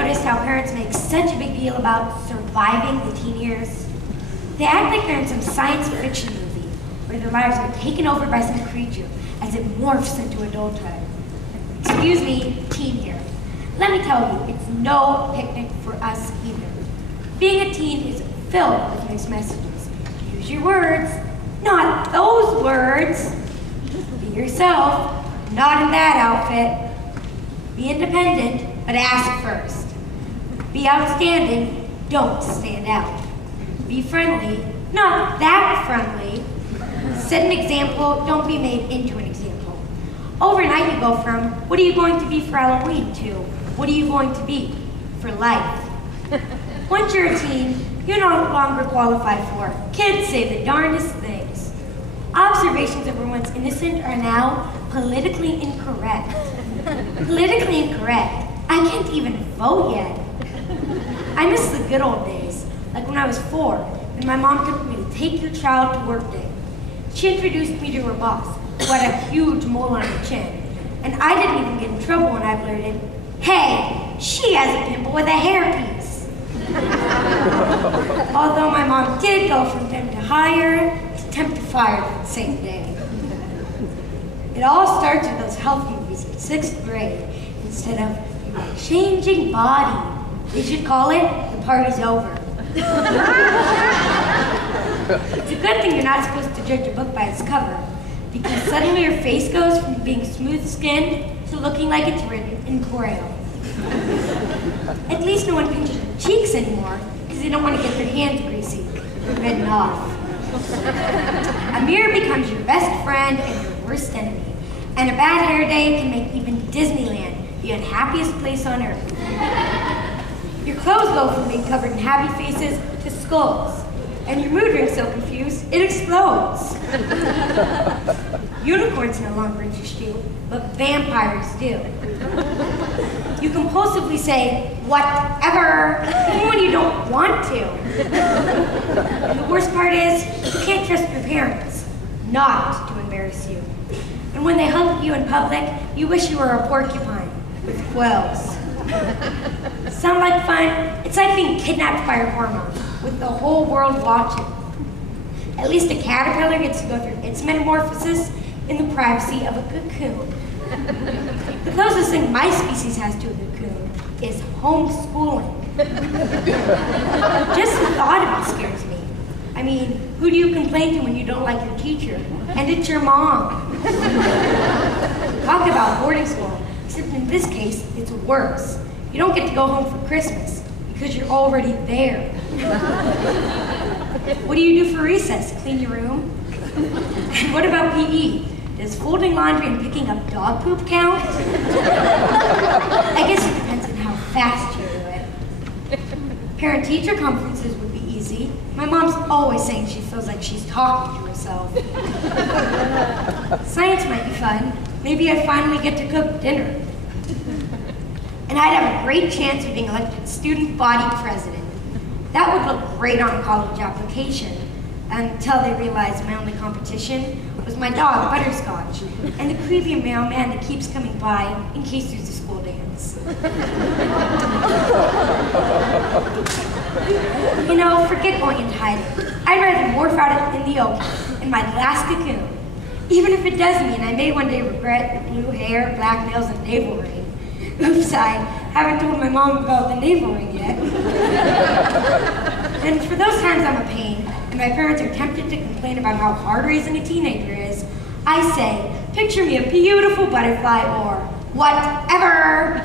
noticed how parents make such a big deal about surviving the teen years? They act like they're in some science fiction movie where their lives are taken over by some creature as it morphs into adulthood. Excuse me, teen year. Let me tell you, it's no picnic for us either. Being a teen is filled with mixed messages. Use your words, not those words. Be yourself, not in that outfit. Be independent, but ask first. Be outstanding, don't stand out. Be friendly, not that friendly. Set an example, don't be made into an example. Overnight you go from, what are you going to be for Halloween, to, what are you going to be for life? Once you're a teen, you're no longer qualified for. Kids say the darndest things. Observations that were once innocent are now politically incorrect. Politically incorrect? I can't even vote yet. I miss the good old days, like when I was 4, and my mom took me to take your child to work day. She introduced me to her boss, who had a huge mole on her chin, and I didn't even get in trouble when I blurted, "Hey, she has a pimple with a hairpiece." Although my mom did go from temp to hire to temp to fire that same day. It all starts with those health movies in 6th grade. Instead of a changing body, they should call it The Party's Over. It's a good thing you're not supposed to judge a book by its cover, because suddenly your face goes from being smooth-skinned to looking like it's written in Braille. At least no one pinches your cheeks anymore, because they don't want to get their hands greasy or written off. A mirror becomes your best friend and your worst enemy. And a bad hair day can make even Disneyland the unhappiest place on earth. Your clothes go from being covered in happy faces to skulls. And your mood ring's so confused, it explodes. Unicorns no longer interest you, but vampires do. You compulsively say, whatever, even when you don't want to. And the worst part is, you can't trust your parents not to embarrass you. And when they hug you in public, you wish you were a porcupine with quills. Sound like fun? It's like being kidnapped by a hormone with the whole world watching. At least a caterpillar gets to go through its metamorphosis in the privacy of a cocoon. The closest thing my species has to a cocoon is homeschooling. Just the thought of it scares me. I mean, who do you complain to when you don't like your teacher? And it's your mom. Talk about boarding school, except in this case, it's worse. You don't get to go home for Christmas because you're already there. What do you do for recess? Clean your room? And what about PE? Does folding laundry and picking up dog poop count? I guess it depends on how fast you do it. Parent-teacher conferences would be easy. My mom's always saying she feels like she's talking to herself. Science might be fun. Maybe I'd finally get to cook dinner. And I'd have a great chance of being elected student body president. That would look great on a college application, until they realized my only competition was my dog, Butterscotch, and the creepy mailman that keeps coming by in case there's a school dance. You know, forget going into hiding. I'd rather morph out in the open in my glass cocoon, even if it does mean I may one day regret the blue hair, black nails, and navel ring. Oops, I haven't told my mom about the navel ring yet. And for those times I'm a pain, and my parents are tempted to complain about how hard raising a teenager is, I say, picture me a beautiful butterfly or whatever.